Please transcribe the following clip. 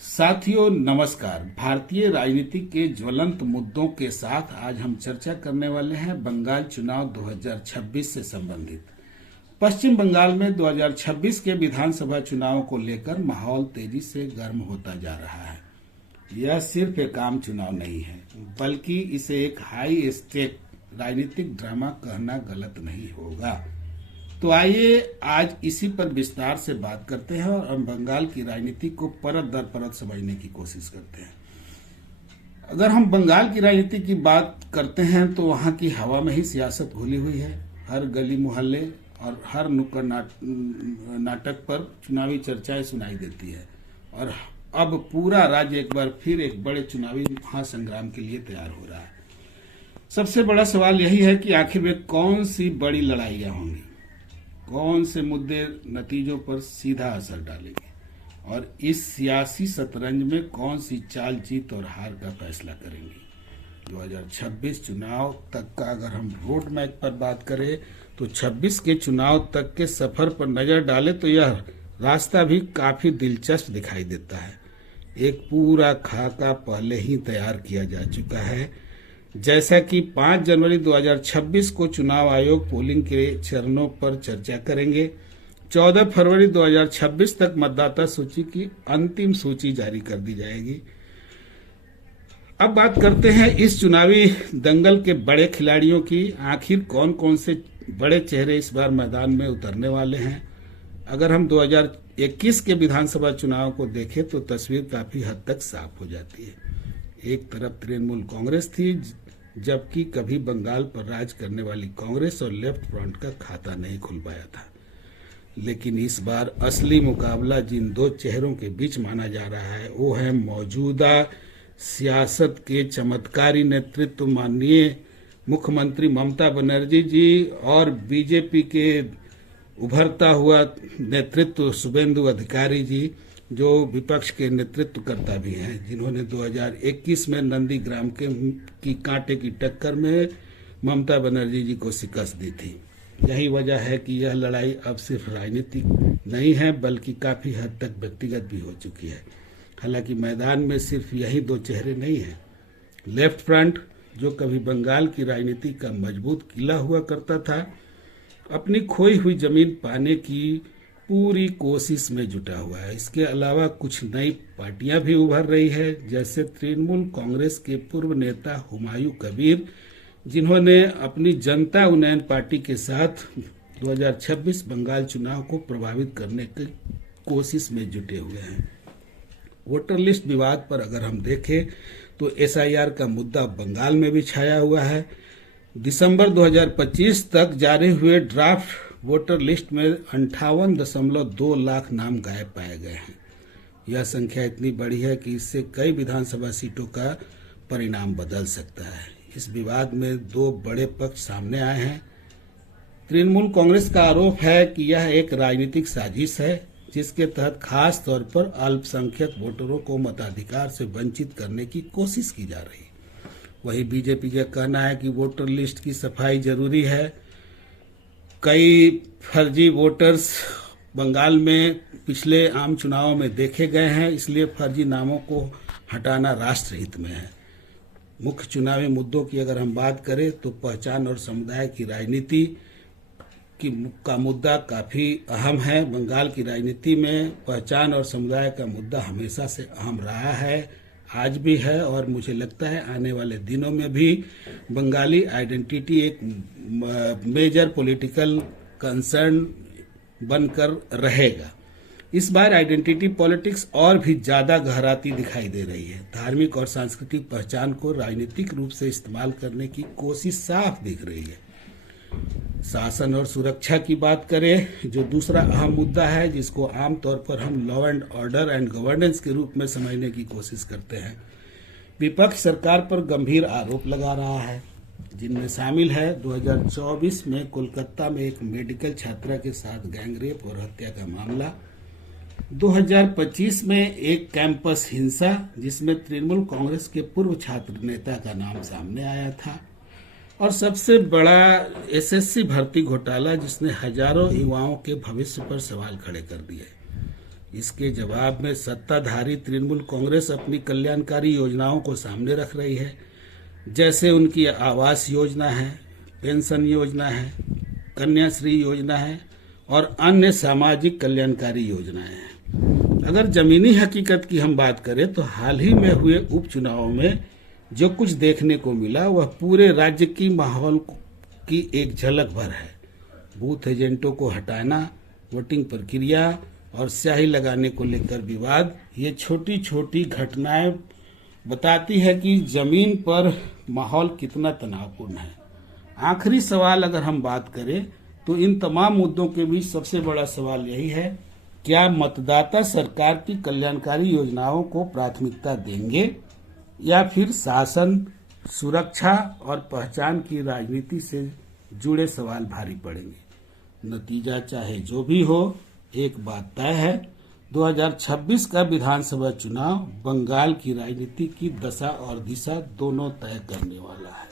साथियों नमस्कार। भारतीय राजनीति के ज्वलंत मुद्दों के साथ आज हम चर्चा करने वाले हैं बंगाल चुनाव 2026 से संबंधित। पश्चिम बंगाल में 2026 के विधानसभा चुनाव को लेकर माहौल तेजी से गर्म होता जा रहा है। यह सिर्फ एक आम चुनाव नहीं है, बल्कि इसे एक हाई स्टेक राजनीतिक ड्रामा कहना गलत नहीं होगा। तो आइए आज इसी पर विस्तार से बात करते हैं और हम बंगाल की राजनीति को परत दर परत समझने की कोशिश करते हैं। अगर हम बंगाल की राजनीति की बात करते हैं तो वहाँ की हवा में ही सियासत घुली हुई है। हर गली मोहल्ले और हर नुक्कड़ नाटक पर चुनावी चर्चाएं सुनाई देती है और अब पूरा राज्य एक बार फिर एक बड़े चुनावी महासंग्राम के लिए तैयार हो रहा है। सबसे बड़ा सवाल यही है कि आखिर में कौन सी बड़ी लड़ाइयां होंगी, कौन से मुद्दे नतीजों पर सीधा असर डालेंगे और इस सियासी शतरंज में कौन सी चाल जीत और हार का फैसला करेंगी। 2026 चुनाव तक का अगर हम रोड मैप पर बात करें तो 26 के चुनाव तक के सफर पर नजर डालें तो यह रास्ता भी काफी दिलचस्प दिखाई देता है। एक पूरा खाका पहले ही तैयार किया जा चुका है। जैसा कि 5 जनवरी 2026 को चुनाव आयोग पोलिंग के चरणों पर चर्चा करेंगे। 14 फरवरी 2026 तक मतदाता सूची की अंतिम सूची जारी कर दी जाएगी। अब बात करते हैं इस चुनावी दंगल के बड़े खिलाड़ियों की। आखिर कौन कौन से बड़े चेहरे इस बार मैदान में उतरने वाले हैं। अगर हम 2021 के विधानसभा चुनाव को देखें तो तस्वीर काफी हद तक साफ हो जाती है। एक तरफ तृणमूल कांग्रेस थी, जबकि कभी बंगाल पर राज करने वाली कांग्रेस और लेफ्ट फ्रंट का खाता नहीं खुल पाया था। लेकिन इस बार असली मुकाबला जिन दो चेहरों के बीच माना जा रहा है वो है मौजूदा सियासत के चमत्कारी नेतृत्व माननीय मुख्यमंत्री ममता बनर्जी जी और बीजेपी के उभरता हुआ नेतृत्व शुभेंदु अधिकारी जी, जो विपक्ष के नेतृत्वकर्ता भी हैं, जिन्होंने 2021 में नंदीग्राम की कांटे की टक्कर में ममता बनर्जी जी को शिकस्त दी थी। यही वजह है कि यह लड़ाई अब सिर्फ राजनीतिक नहीं है बल्कि काफी हद तक व्यक्तिगत भी हो चुकी है। हालांकि मैदान में सिर्फ यही दो चेहरे नहीं हैं। लेफ्ट फ्रंट, जो कभी बंगाल की राजनीति का मजबूत किला हुआ करता था, अपनी खोई हुई जमीन पाने की पूरी कोशिश में जुटा हुआ है। इसके अलावा कुछ नई पार्टियां भी उभर रही है, जैसे तृणमूल कांग्रेस के पूर्व नेता हुमायूं कबीर, जिन्होंने अपनी जनता उन्नयन पार्टी के साथ 2026 बंगाल चुनाव को प्रभावित करने की कोशिश में जुटे हुए हैं। वोटर लिस्ट विवाद पर अगर हम देखें तो एसआईआर का मुद्दा बंगाल में भी छाया हुआ है। दिसंबर 2025 तक जारी हुए ड्राफ्ट वोटर लिस्ट में 58.2 लाख नाम गायब पाए गए हैं। यह संख्या इतनी बड़ी है कि इससे कई विधानसभा सीटों का परिणाम बदल सकता है। इस विवाद में दो बड़े पक्ष सामने आए हैं। तृणमूल कांग्रेस का आरोप है कि यह एक राजनीतिक साजिश है, जिसके तहत खास तौर पर अल्पसंख्यक वोटरों को मताधिकार से वंचित करने की कोशिश की जा रही है। वहीं बीजेपी का कहना है कि वोटर लिस्ट की सफाई जरूरी है। कई फर्जी वोटर्स बंगाल में पिछले आम चुनावों में देखे गए हैं, इसलिए फर्जी नामों को हटाना राष्ट्र हित में है। मुख्य चुनावी मुद्दों की अगर हम बात करें तो पहचान और समुदाय की राजनीति का मुद्दा काफी अहम है। बंगाल की राजनीति में पहचान और समुदाय का मुद्दा हमेशा से अहम रहा है, आज भी है और मुझे लगता है आने वाले दिनों में भी बंगाली आइडेंटिटी एक मेजर पॉलिटिकल कंसर्न बनकर रहेगा। इस बार आइडेंटिटी पॉलिटिक्स और भी ज्यादा गहराती दिखाई दे रही है। धार्मिक और सांस्कृतिक पहचान को राजनीतिक रूप से इस्तेमाल करने की कोशिश साफ दिख रही है। शासन और सुरक्षा की बात करें, जो दूसरा अहम मुद्दा है, जिसको आमतौर पर हम law and order and governance के रूप में समझने की कोशिश करते हैं। विपक्ष सरकार पर गंभीर आरोप लगा रहा है, जिनमें शामिल है 2024 में कोलकाता में एक मेडिकल छात्रा के साथ गैंगरेप और हत्या का मामला, 2025 में एक कैंपस हिंसा जिसमें तृणमूल कांग्रेस के पूर्व छात्र नेता का नाम सामने आया था, और सबसे बड़ा एसएससी भर्ती घोटाला, जिसने हजारों युवाओं के भविष्य पर सवाल खड़े कर दिए। इसके जवाब में सत्ताधारी तृणमूल कांग्रेस अपनी कल्याणकारी योजनाओं को सामने रख रही है, जैसे उनकी आवास योजना है, पेंशन योजना है, कन्याश्री योजना है और अन्य सामाजिक कल्याणकारी योजनाएं हैं। अगर जमीनी हकीकत की हम बात करें तो हाल ही में हुए उपचुनाव में जो कुछ देखने को मिला वह पूरे राज्य की माहौल की एक झलक भर है। बूथ एजेंटों को हटाना, वोटिंग प्रक्रिया और स्याही लगाने को लेकर विवाद, ये छोटी छोटी घटनाएं बताती है कि जमीन पर माहौल कितना तनावपूर्ण है। आखिरी सवाल अगर हम बात करें तो इन तमाम मुद्दों के बीच सबसे बड़ा सवाल यही है, क्या मतदाता सरकार की कल्याणकारी योजनाओं को प्राथमिकता देंगे या फिर शासन, सुरक्षा और पहचान की राजनीति से जुड़े सवाल भारी पड़ेंगे। नतीजा चाहे जो भी हो, एक बात तय है, 2026 का विधानसभा चुनाव बंगाल की राजनीति की दशा और दिशा दोनों तय करने वाला है।